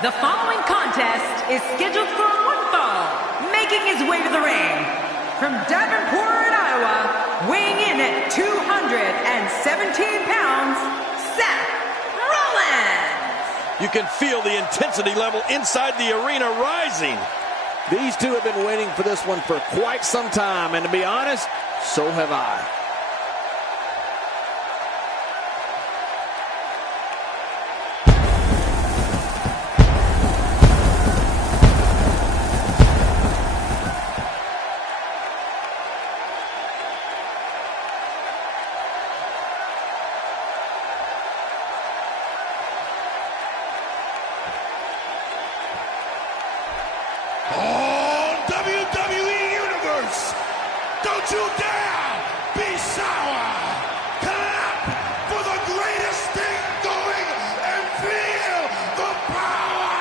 The following contest is scheduled for one fall, making his way to the ring. From Davenport, Iowa, weighing in at 217 pounds, Seth Rollins. You can feel the intensity level inside the arena rising. These two have been waiting for this one for quite some time, and to be honest, so have I. Don't you dare be sour! Clap for the greatest thing going and feel the power!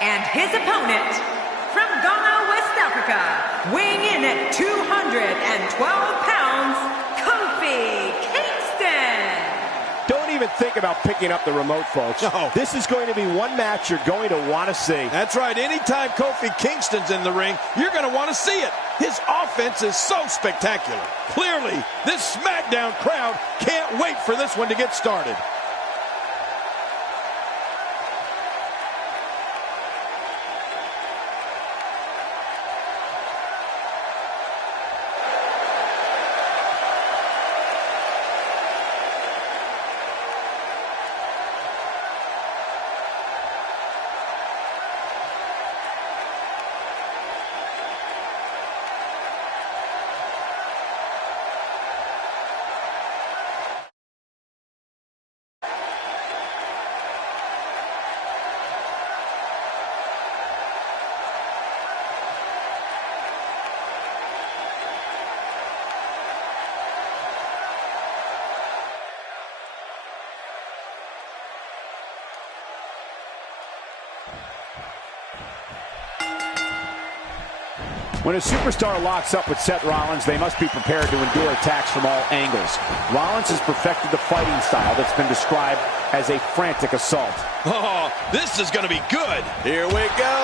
And his opponent, from Ghana, West Africa, weighing in at 212 pounds, Kofi Kingston. Don't even think about picking up the remote, folks. No. This is going to be one match you're going to want to see. That's right. Anytime Kofi Kingston's in the ring, you're going to want to see it. His offense is so spectacular. Clearly, this SmackDown crowd can't wait for this one to get started. When a superstar locks up with Seth Rollins, they must be prepared to endure attacks from all angles. Rollins has perfected the fighting style that's been described as a frantic assault. Oh, this is going to be good. Here we go.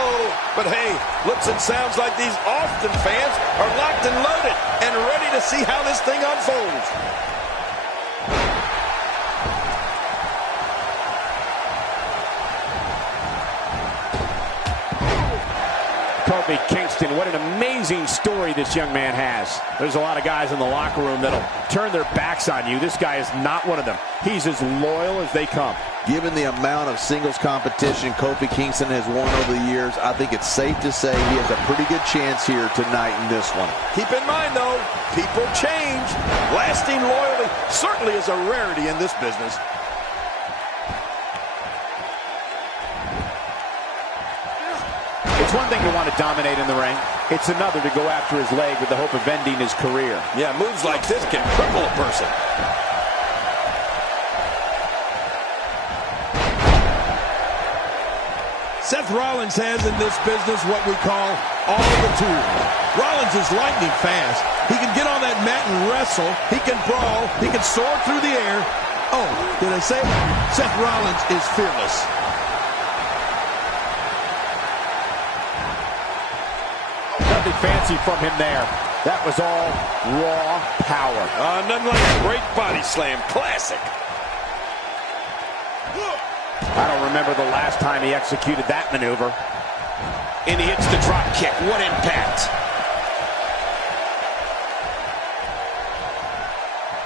But hey, looks and sounds like these Austin fans are locked and loaded and ready to see how this thing unfolds. Kofi Kingston, what an amazing story this young man has. There's a lot of guys in the locker room that'll turn their backs on you. This guy is not one of them. He's as loyal as they come. Given the amount of singles competition Kofi Kingston has won over the years, I think it's safe to say he has a pretty good chance here tonight in this one. Keep in mind, though, people change. Lasting loyalty certainly is a rarity in this business. It's one thing to want to dominate in the ring. It's another to go after his leg with the hope of ending his career. Yeah, moves like this can cripple a person. Seth Rollins has in this business what we call all the tools. Rollins is lightning fast. He can get on that mat and wrestle. He can brawl. He can soar through the air. Oh, did I say it? Seth Rollins is fearless. Nothing fancy from him there. That was all raw power. Nothing like a great body slam. Classic. I don't remember the last time he executed that maneuver. And he hits the drop kick. What impact.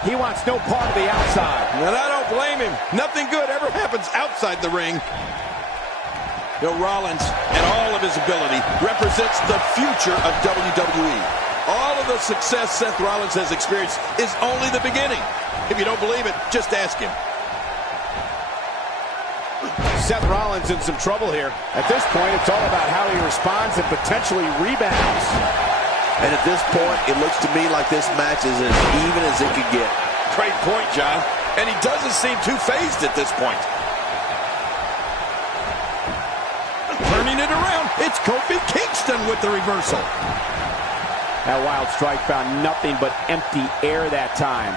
He wants no part of the outside. And I don't blame him. Nothing good ever happens outside the ring. Rollins and all of his ability represents the future of WWE. All of the success Seth Rollins has experienced is only the beginning. If you don't believe it, just ask him. Seth Rollins in some trouble here. At this point, it's all about how he responds and potentially rebounds. And at this point, it looks to me like this match is as even as it could get. Great point, John. And he doesn't seem too phased at this point. Turning it around, it's Kofi Kingston with the reversal. That wild strike found nothing but empty air that time.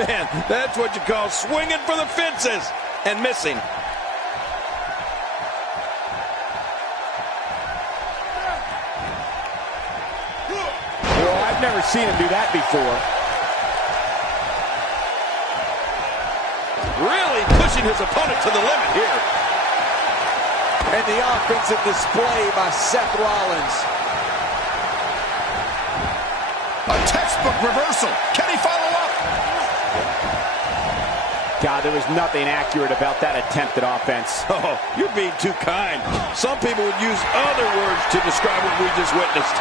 Man, that's what you call swinging for the fences and missing. Well, I've never seen him do that before. Really pushing his opponent to the limit here. And the offensive display by Seth Rollins. A textbook reversal. Can he follow up? God, there was nothing accurate about that attempted offense. Oh, you're being too kind. Some people would use other words to describe what we just witnessed.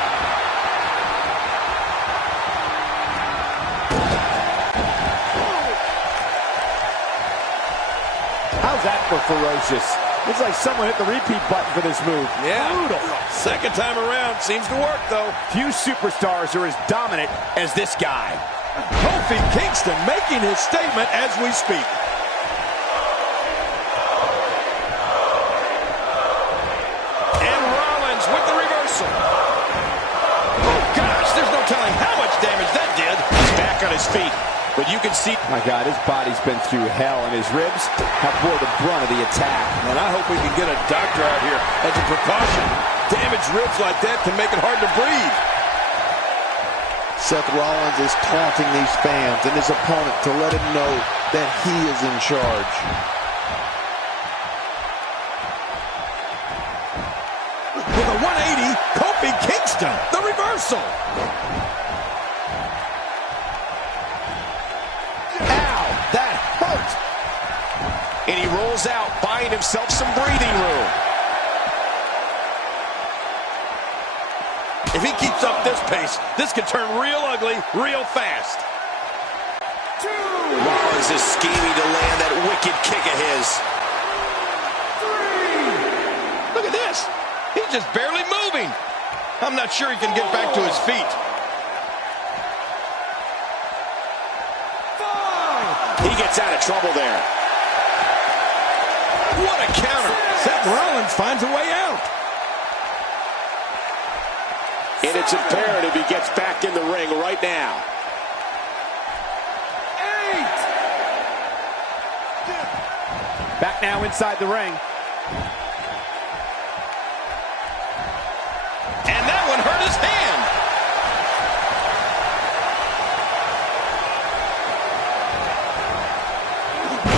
How's that for ferocious? Looks like someone hit the repeat button for this move. Yeah. Brutal. Second time around. Seems to work, though. Few superstars are as dominant as this guy. Kofi Kingston making his statement as we speak. And Rollins with the reversal. Oh, gosh, there's no telling how much damage that did. He's back on his feet. But you can see, my God, his body's been through hell, and his ribs have bore the brunt of the attack. And I hope we can get a doctor out here as a precaution. Damaged ribs like that can make it hard to breathe. Seth Rollins is taunting these fans and his opponent to let him know that he is in charge. With a 180, Kofi Kingston, the reversal. That hurt. And he rolls out, buying himself some breathing room. If he keeps up this pace, this could turn real ugly real fast. Rollins is scheming to land that wicked kick of his. Look at this. He's just barely moving. I'm not sure he can get back to his feet. He gets out of trouble there. What a counter. Seth Rollins finds a way out. And it's imperative he gets back in the ring right now. 8. Back now inside the ring. And that one hurt his hand.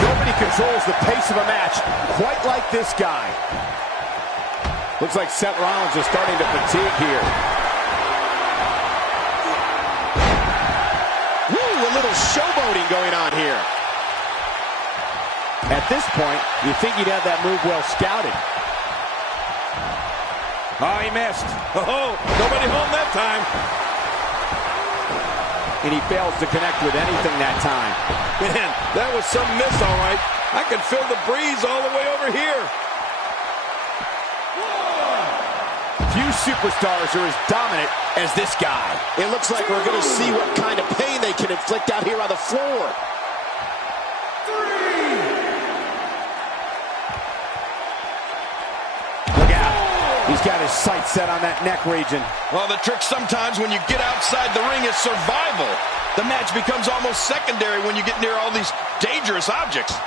Nobody controls the pace of a match quite like this guy. Looks like Seth Rollins is starting to fatigue here. Woo, a little showboating going on here. At this point, you think he'd have that move well scouted. Oh, he missed. Oh, nobody home that time. And he fails to connect with anything that time. Man, that was some miss, all right. I can feel the breeze all the way over here. Few superstars are as dominant as this guy. It looks like we're going to see what kind of pain they can inflict out here on the floor. 3. Look out. He's got his sights set on that neck region. Well, the trick sometimes when you get outside the ring is survival. The match becomes almost secondary when you get near all these dangerous objects.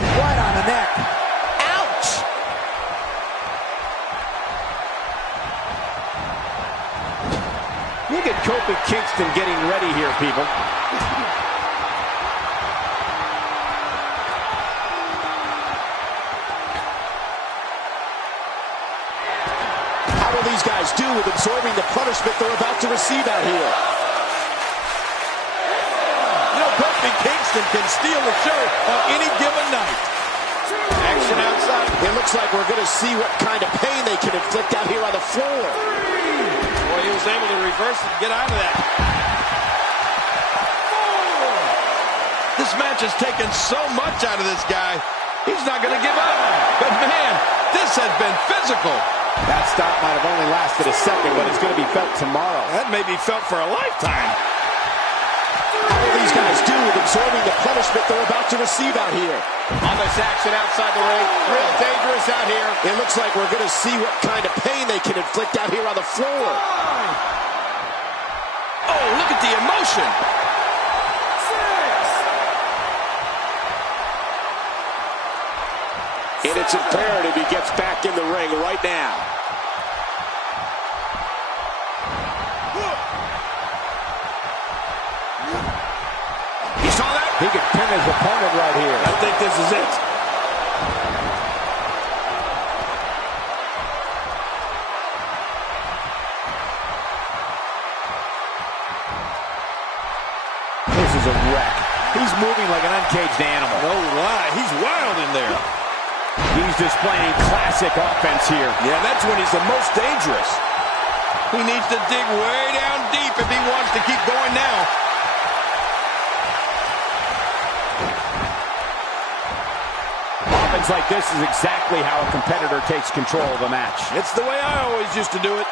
Right on the neck. Ouch! Look at Kofi Kingston getting ready here, people. How will these guys do with absorbing the punishment they're about to receive out here? You know, Kofi Kingston can steal the show on any given night. Action outside. It looks like we're going to see what kind of pain they can inflict out here on the floor. Boy, he was able to reverse it and get out of that. This match has taken so much out of this guy. He's not going to give up. But, man, this has been physical. That stop might have only lasted a second, but it's going to be felt tomorrow. That may be felt for a lifetime. How will these guys do with absorbing the punishment they're about to receive out here? On the dangerous action outside the ring. Real dangerous out here. It looks like we're going to see what kind of pain they can inflict out here on the floor. Oh, look at the emotion. 6. And it's imperative he gets back in the ring right now. You saw that? He could pin his opponent right here. I think this is it. This is a wreck. He's moving like an uncaged animal. No lie, he's wild in there. He's displaying classic offense here. Yeah, that's when he's the most dangerous. He needs to dig way down deep if he wants to keep going now. Offense like this is exactly how a competitor takes control of a match. It's the way I always used to do it.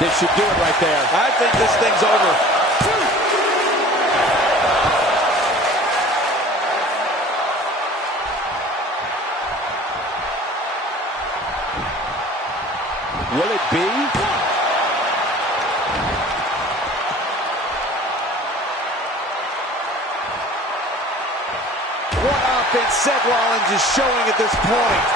This should do it right there. I think this thing's over. Will it be? What offense Seth Rollins is showing at this point.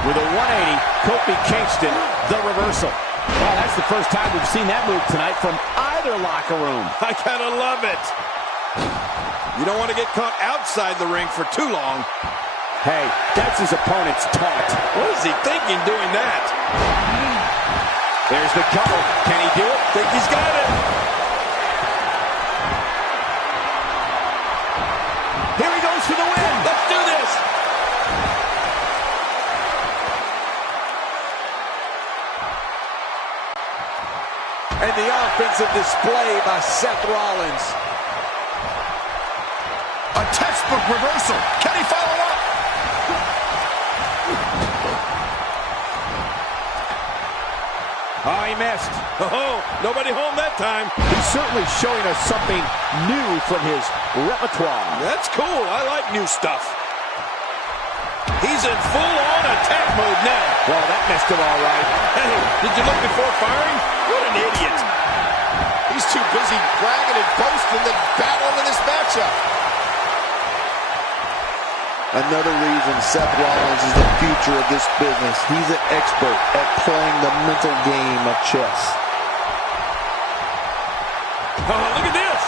With a 180, Kofi Kingston, the reversal. Well, that's the first time we've seen that move tonight from either locker room. I kind of love it. You don't want to get caught outside the ring for too long. Hey, that's his opponent's taunt. What is he thinking doing that? There's the cover. Can he do it? Think he's got it. Here he goes for the win. Let's do this. And the offensive display by Seth Rollins. A textbook reversal. Can he follow up? Oh, he missed. Oh, nobody home that time. He's certainly showing us something new from his repertoire. That's cool. I like new stuff. He's in full-on attack mode now. Well, that missed him all right. Hey, did you look before firing? What an idiot. He's too busy bragging and boasting than battling in this matchup. Another reason Seth Rollins is the future of this business. He's an expert at playing the mental game of chess. Oh, look at this.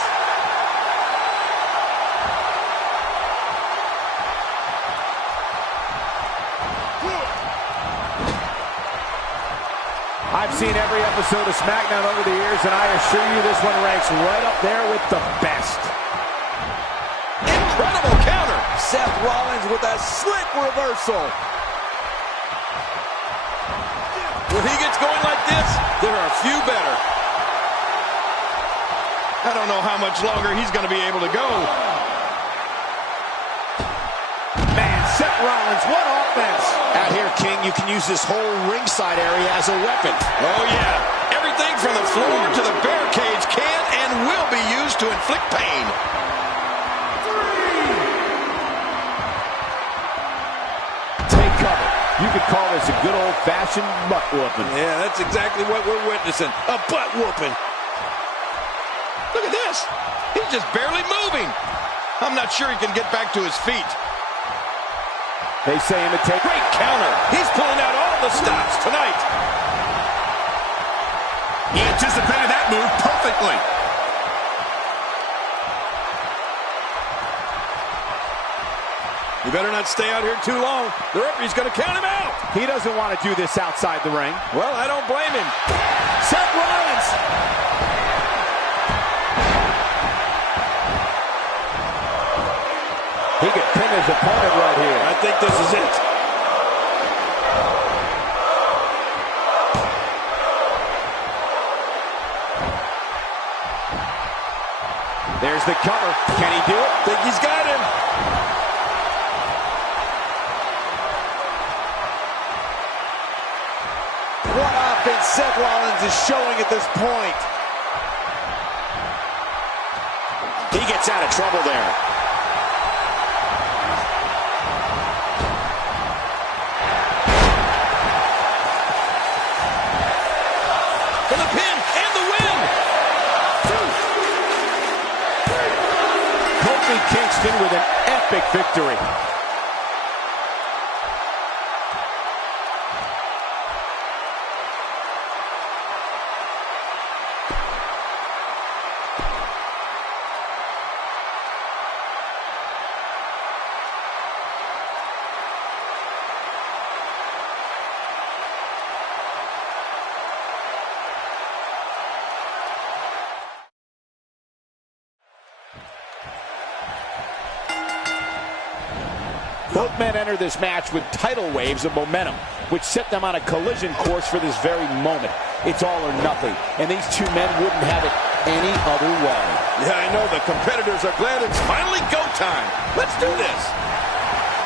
I've seen every episode of SmackDown over the years, and I assure you this one ranks right up there with the best. Incredible counter. Seth Rollins with a slick reversal. When he gets going like this, there are a few better. I don't know how much longer he's going to be able to go. Man, Seth Rollins, what offense. Out here, King, you can use this whole ringside area as a weapon. Oh, yeah. Everything from the floor to the barricades can and will be used to inflict pain. Take cover. You could call this a good old-fashioned butt whooping. Yeah, that's exactly what we're witnessing. A butt whooping. Look at this. He's just barely moving. I'm not sure he can get back to his feet. They say imitate. Great counter. He's pulling out all the stops tonight. He anticipated that move perfectly. You better not stay out here too long. The referee's going to count him out. He doesn't want to do this outside the ring. Well, I don't blame him. Seth Rollins. He could pin his opponent right here. I think this is it. Here's the cover. Can he do it? Think he's got him. What offense Seth Rollins is showing at this point. He gets out of trouble there. For the pin and the win. Kofi Kingston with an epic victory. Both men enter this match with tidal waves of momentum, which set them on a collision course for this very moment. It's all or nothing, and these two men wouldn't have it any other way. Yeah, I know. The competitors are glad it's finally go time. Let's do this.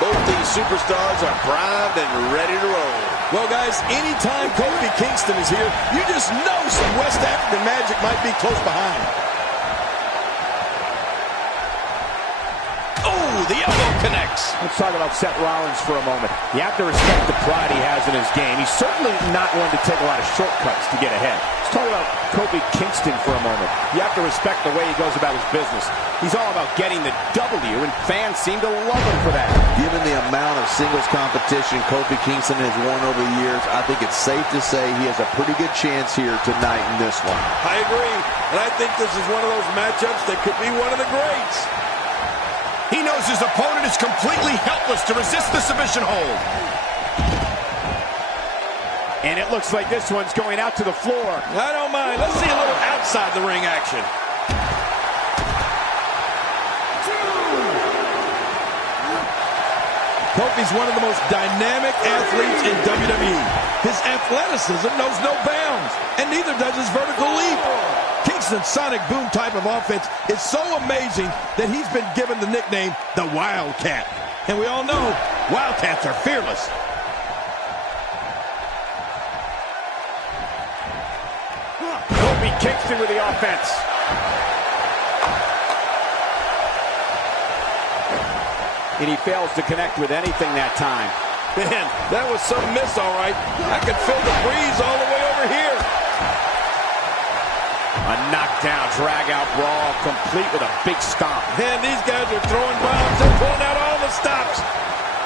Both these superstars are primed and ready to roll. Well, guys, anytime Kofi Kingston is here, you just know some West African magic might be close behind. Oh, the elbow connects. Let's talk about Seth Rollins for a moment. You have to respect the pride he has in his game. He's certainly not one to take a lot of shortcuts to get ahead. Let's talk about Kofi Kingston for a moment. You have to respect the way he goes about his business. He's all about getting the W, and fans seem to love him for that. Given the amount of singles competition Kofi Kingston has won over the years, I think it's safe to say he has a pretty good chance here tonight in this one. I agree, and I think this is one of those matchups that could be one of the greats. He knows his opponent is completely helpless to resist the submission hold. And it looks like this one's going out to the floor. I don't mind. Let's see a little outside the ring action. Kofi's one of the most dynamic athletes in WWE. His athleticism knows no bounds, and neither does his vertical leap. Kingston's sonic boom type of offense is so amazing that he's been given the nickname the Wildcat. And we all know Wildcats are fearless. Kofi Kingston with the offense. And he fails to connect with anything that time. Man, that was some miss, all right. I could feel the breeze all the way over here. A knockdown, drag-out brawl, complete with a big stomp. Man, these guys are throwing bombs and pulling out all the stops.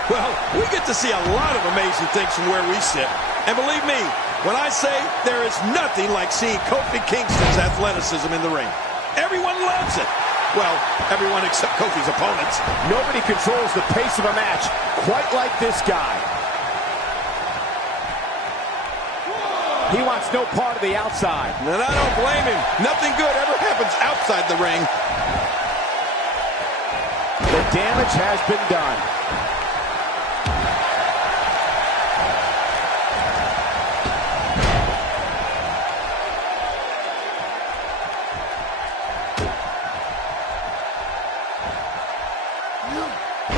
Well, we get to see a lot of amazing things from where we sit. And believe me, when I say there is nothing like seeing Kofi Kingston's athleticism in the ring. Everyone loves it. Well, everyone except Kofi's opponents. Nobody controls the pace of a match quite like this guy. He wants no part of the outside. And I don't blame him. Nothing good ever happens outside the ring. The damage has been done.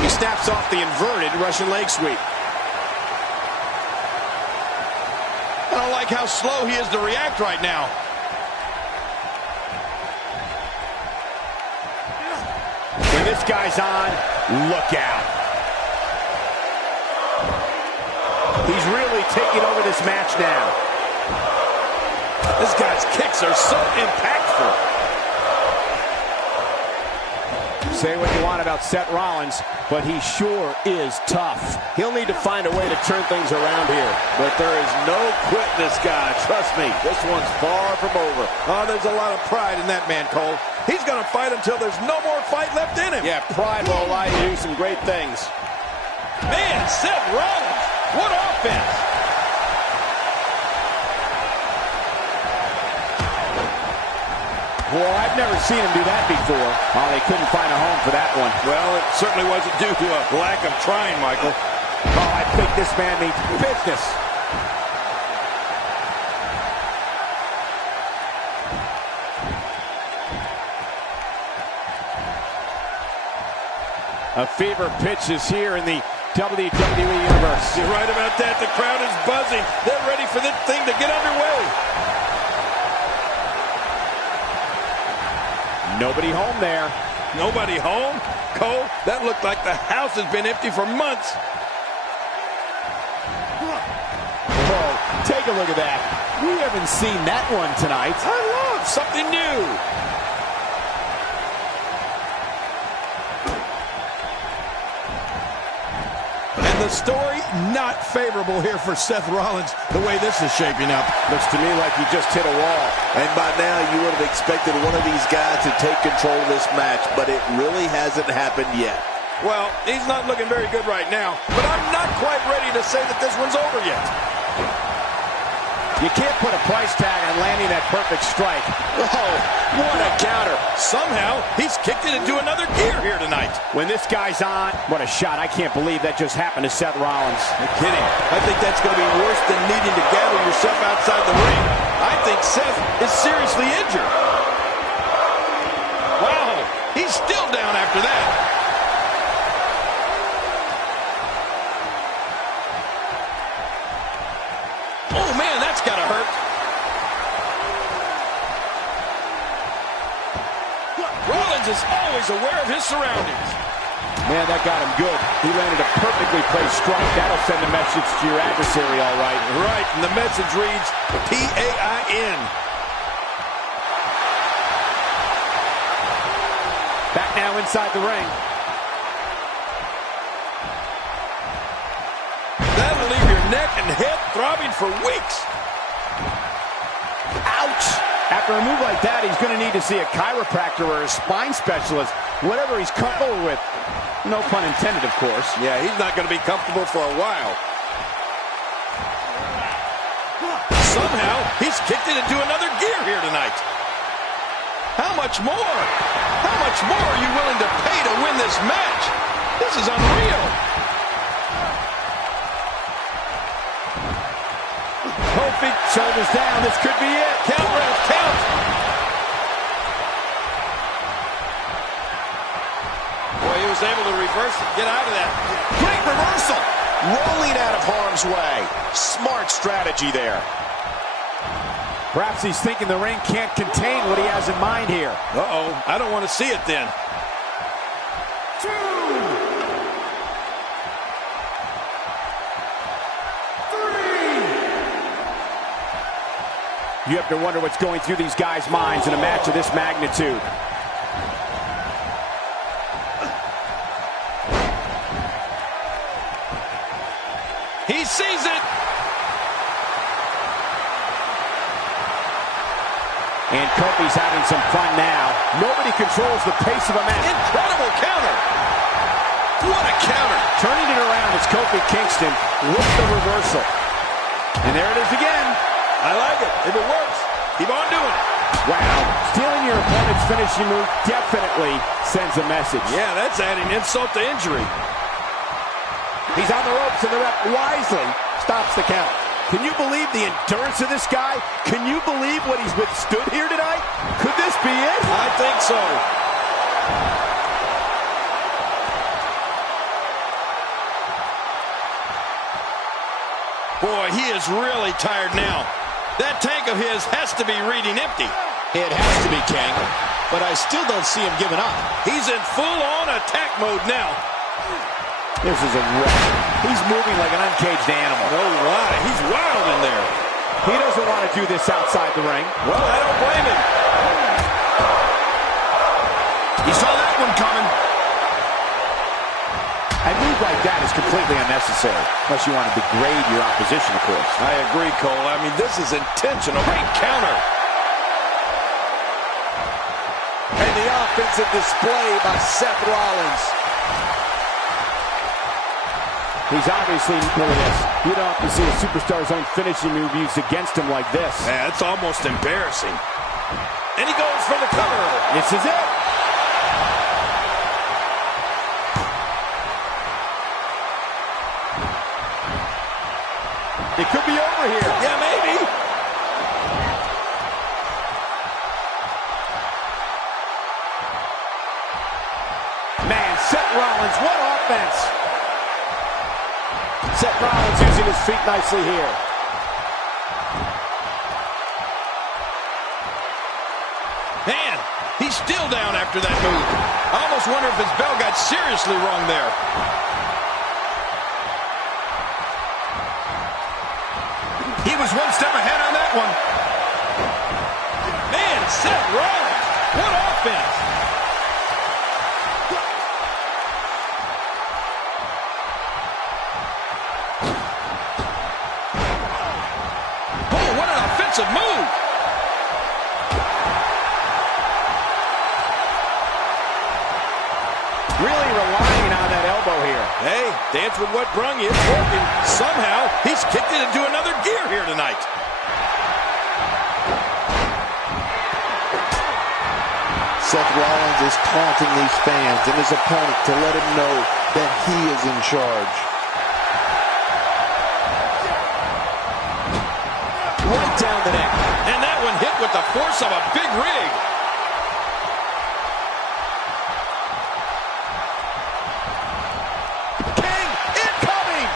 He snaps off the inverted Russian leg sweep. I don't like how slow he is to react right now. When this guy's on, look out. He's really taking over this match now. This guy's kicks are so impactful. Say what you want about Seth Rollins, but he sure is tough. He'll need to find a way to turn things around here. But there is no quitting this guy. Trust me, this one's far from over. Oh, there's a lot of pride in that man, Cole. He's going to fight until there's no more fight left in him. Yeah, pride will allow you to do some great things. Man, Seth Rollins, what offense. Well, I've never seen him do that before. Oh, they couldn't find a home for that one. Well, it certainly wasn't due to a lack of trying, Michael. Oh, I think this man needs business. A fever pitch is here in the WWE Universe. You're right about that. The crowd is buzzing. They're ready for this thing to get underway. Nobody home there. Nobody home? Cole, that looked like the house has been empty for months. Whoa, take a look at that. We haven't seen that one tonight. I love something new. And the story not favorable here for Seth Rollins, the way this is shaping up. Looks to me like he just hit a wall. And by now, you would have expected one of these guys to take control of this match, but it really hasn't happened yet. Well, he's not looking very good right now, but I'm not quite ready to say that this one's over yet. You can't put a price tag on landing that perfect strike. Oh, what a counter. Somehow, he's kicked it into another gear here tonight. When this guy's on, what a shot. I can't believe that just happened to Seth Rollins. No kidding. I think that's going to be worse than needing to gather yourself outside the ring. I think Seth is seriously injured. Wow, he's still down after that. Oh, man, that's got to hurt. Rollins is always aware of his surroundings. Man, that got him good. He landed a perfectly placed strike. That'll send a message to your adversary, all right. Right, and the message reads PAIN. Back now inside the ring. That'll leave your neck and head throbbing for weeks. Ouch! After a move like that, he's going to need to see a chiropractor or a spine specialist, whatever he's comfortable with. No pun intended, of course. Yeah, he's not going to be comfortable for a while. Somehow, he's kicked it into another gear here tonight. How much more? How much more are you willing to pay to win this match? This is unreal. Kofi, shoulders down. This could be it. Count, Ref, count. Boy, he was able to reverse it, get out of that. Great reversal. Rolling out of harm's way. Smart strategy there. Perhaps he's thinking the ring can't contain what he has in mind here. Uh-oh, I don't want to see it then. You have to wonder what's going through these guys' minds in a match of this magnitude. He sees it. And Kofi's having some fun now. Nobody controls the pace of a match. Incredible counter. What a counter. Turning it around is Kofi Kingston with the reversal. And there it is again. I like it. If it works, keep on doing it. Wow. Stealing your opponent's finishing move definitely sends a message. Yeah, that's adding insult to injury. He's on the ropes, and the ref wisely stops the count. Can you believe the endurance of this guy? Can you believe what he's withstood here tonight? Could this be it? I think so. Boy, he is really tired now. That tank of his has to be reading empty. It has to be, King. But I still don't see him giving up. He's in full-on attack mode now. This is a wreck. He's moving like an uncaged animal. No lie, he's wild in there. He doesn't want to do this outside the ring. Well, I don't blame him. He saw that one coming. A move like that is completely unnecessary, unless you want to degrade your opposition, of course. I agree, Cole. I mean, this is intentional. Great counter. And the offensive display by Seth Rollins. He's obviously, look at this. You don't have to see a superstar's own finishing move used against him like this. Yeah, it's almost embarrassing. And he goes for the cover. This is it. It could be over here. Yeah, maybe. Man, Seth Rollins, what offense! Seth Rollins using his feet nicely here. Man, he's still down after that move. I almost wonder if his bell got seriously wrong there. He was one step ahead on that one. Man, Seth Rollins, what offense! Oh, what an offensive move! Really relying on that elbow here. Hey, dance with what brung you. It's working. Somehow, he's kicked it into another gear here tonight. Seth Rollins is taunting these fans and his opponent to let him know that he is in charge. Right down the neck. And that one hit with the force of a big rig. King incoming!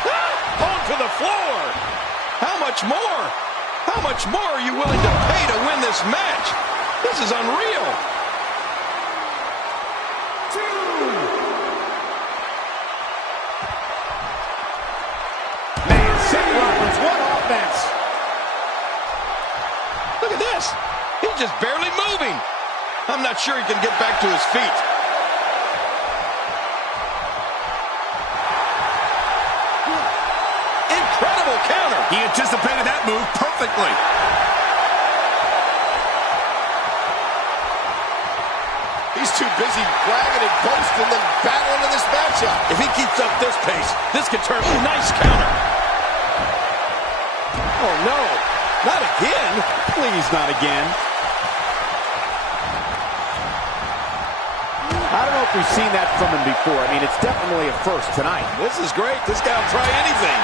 Onto the floor. How much more? How much more are you willing to pay to win this match? This is unreal. Man, Seth Rollins, what offense! Look at this. He's just barely moving. I'm not sure he can get back to his feet. Incredible counter. He anticipated that move perfectly. He's too busy bragging and boasting than battling in this matchup. If he keeps up this pace, this could turn. Ooh, nice counter. Oh, no. Not again. Please, not again. I don't know if we've seen that from him before. I mean, it's definitely a first tonight. This is great. This guy will try anything.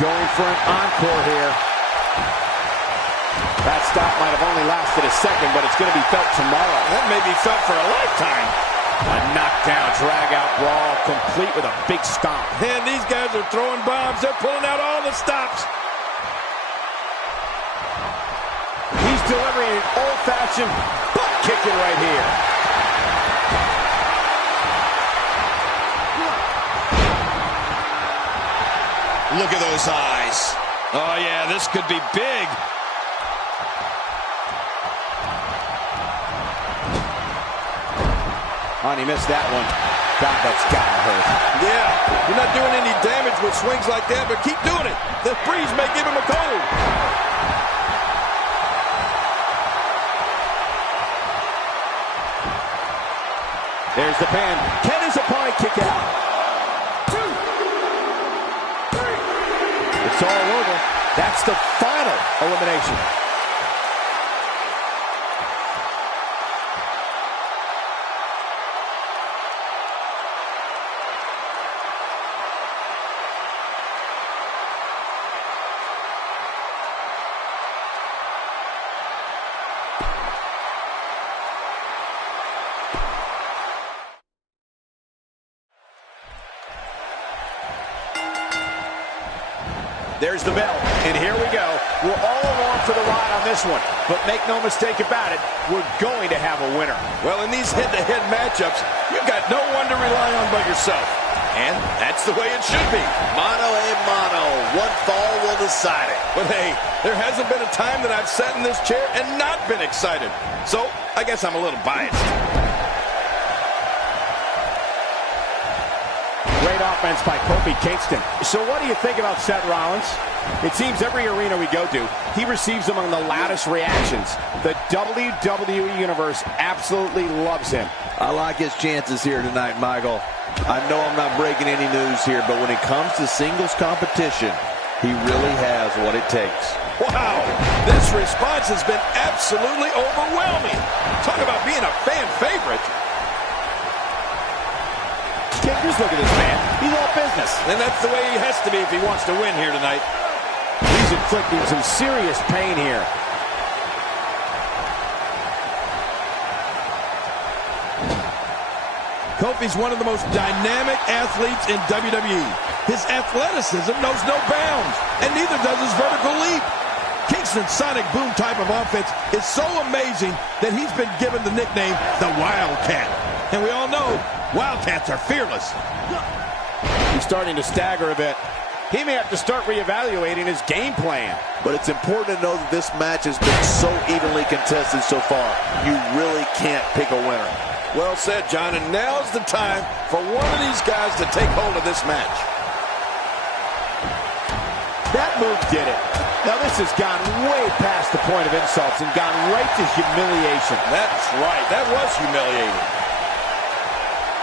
Going for an encore here. That stop might have only lasted a second, but it's going to be felt tomorrow. That may be felt for a lifetime. A knockdown, drag-out brawl, complete with a big stomp. And these guys are throwing bombs. They're pulling out all the stops. He's delivering an old-fashioned butt kicking right here. Look at those eyes. Oh, yeah, this could be big. Oh, and he missed that one. God, that's gotta hurt. Yeah, you're not doing any damage with swings like that, but keep doing it. The breeze may give him a cold. There's the pin. Can his opponent kick out? 2, 3. It's all over. That's the final elimination. There's the bell, and here we go. We're all along for the ride on this one, but make no mistake about it, we're going to have a winner. Well, in these head-to-head matchups, you've got no one to rely on but yourself. And that's the way it should be. Mano a mano. One fall will decide it. But hey, there hasn't been a time that I've sat in this chair and not been excited. So, I guess I'm a little biased. Great offense by Kofi Kingston. So what do you think about Seth Rollins? It seems every arena we go to, he receives among the loudest reactions. The WWE Universe absolutely loves him. I like his chances here tonight, Michael. I know I'm not breaking any news here, but when it comes to singles competition, he really has what it takes. Wow, this response has been absolutely overwhelming. Talk about being a fan favorite. Just look at this man. He's all business. And that's the way he has to be if he wants to win here tonight. He's inflicting some serious pain here. Kofi's one of the most dynamic athletes in WWE. His athleticism knows no bounds, and neither does his vertical leap. Kingston's sonic boom type of offense is so amazing that he's been given the nickname the Wildcat. And we all know Wildcats are fearless. He's starting to stagger a bit. He may have to start reevaluating his game plan. But it's important to know that this match has been so evenly contested so far. You really can't pick a winner. Well said, John, and now's the time for one of these guys to take hold of this match. That move did it. Now this has gone way past the point of insults and gone right to humiliation. That's right. That was humiliating.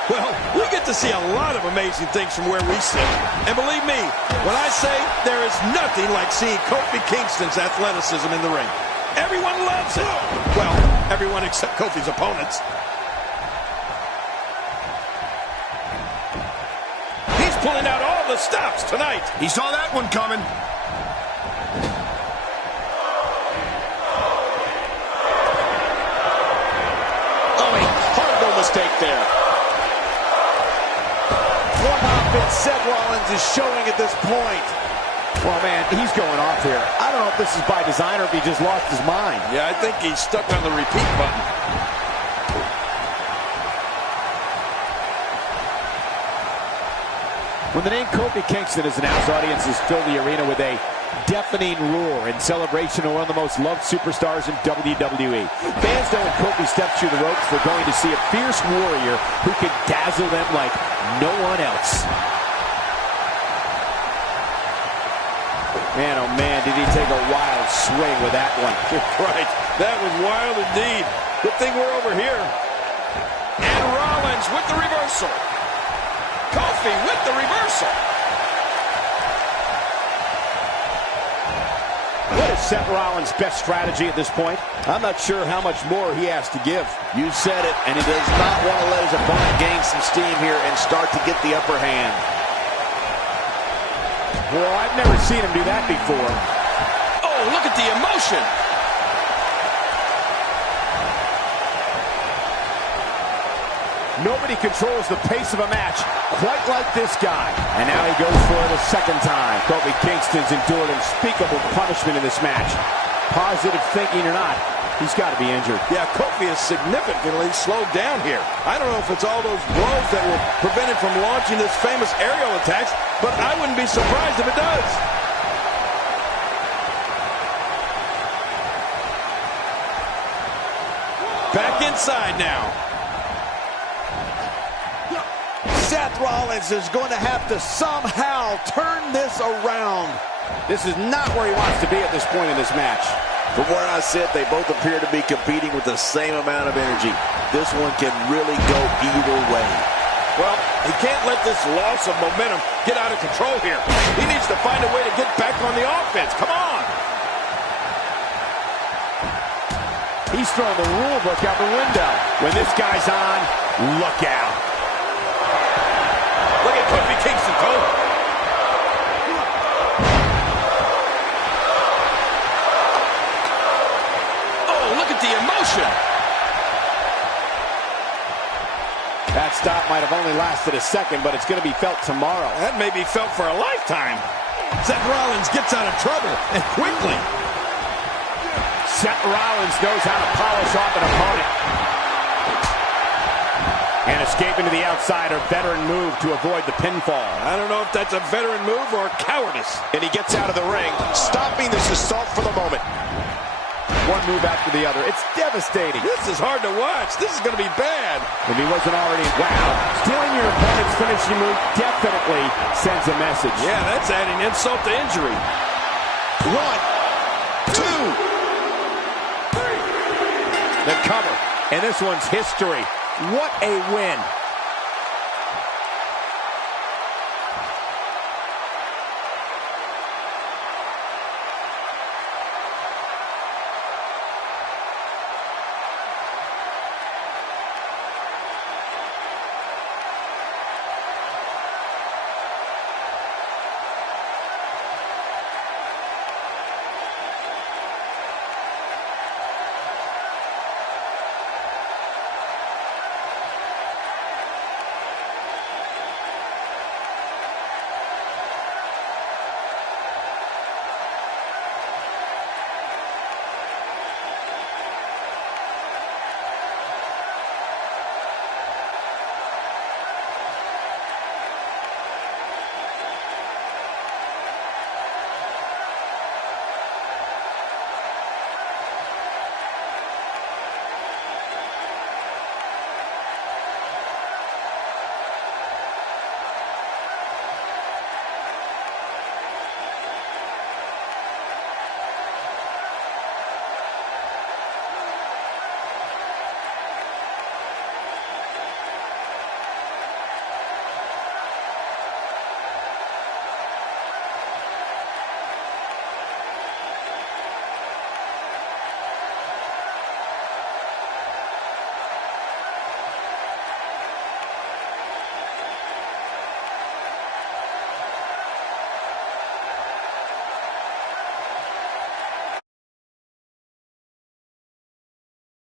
Well, we get to see a lot of amazing things from where we sit. And believe me, when I say there is nothing like seeing Kofi Kingston's athleticism in the ring. Everyone loves it. Well, everyone except Kofi's opponents. He's pulling out all the stops tonight. He saw that one coming. Oh, a horrible mistake there. What offense Seth Rollins is showing at this point. Well, man, he's going off here. I don't know if this is by design or if he just lost his mind. Yeah, I think he's stuck on the repeat button. When the name Kofi Kingston is announced, audiences fill the arena with a deafening roar in celebration of one of the most loved superstars in WWE. Fans know when Kofi steps through the ropes, they're going to see a fierce warrior who can dazzle them like no one else. Man, oh man, did he take a wild swing with that one. Right, that was wild indeed. Good thing we're over here. And Rollins with the reversal. Kofi with the reversal. What is Seth Rollins' best strategy at this point? I'm not sure how much more he has to give. You said it, and he does not want to let his opponent gain some steam here and start to get the upper hand. Well, I've never seen him do that before. Oh, look at the emotion. Nobody controls the pace of a match quite like this guy. And now he goes for it a second time. Kofi Kingston's endured unspeakable punishment in this match. Positive thinking or not, he's got to be injured. Yeah, Kofi is significantly slowed down here. I don't know if it's all those blows that will prevent him from launching this famous aerial attacks, but I wouldn't be surprised if it does. Back inside now. Seth Rollins is going to have to somehow turn this around. This is not where he wants to be at this point in this match. From where I sit, they both appear to be competing with the same amount of energy. This one can really go either way. Well, he can't let this loss of momentum get out of control here. He needs to find a way to get back on the offense. Come on. He's throwing the rule book out the window. When this guy's on, look out. Look at Kofi Kingston, Cole. Oh, look at the emotion. That stop might have only lasted a second, but it's going to be felt tomorrow. That may be felt for a lifetime. Seth Rollins gets out of trouble, and quickly. Seth Rollins knows how to polish off an opponent. And escaping to the outside, a veteran move to avoid the pinfall. I don't know if that's a veteran move or cowardice. And he gets out of the ring, stopping this assault for the moment. One move after the other. It's devastating. This is hard to watch. This is going to be bad. If he wasn't already, wow. Stealing your opponent's finishing move definitely sends a message. Yeah, that's adding insult to injury. 1, 2, 3. The cover. And this one's history. What a win.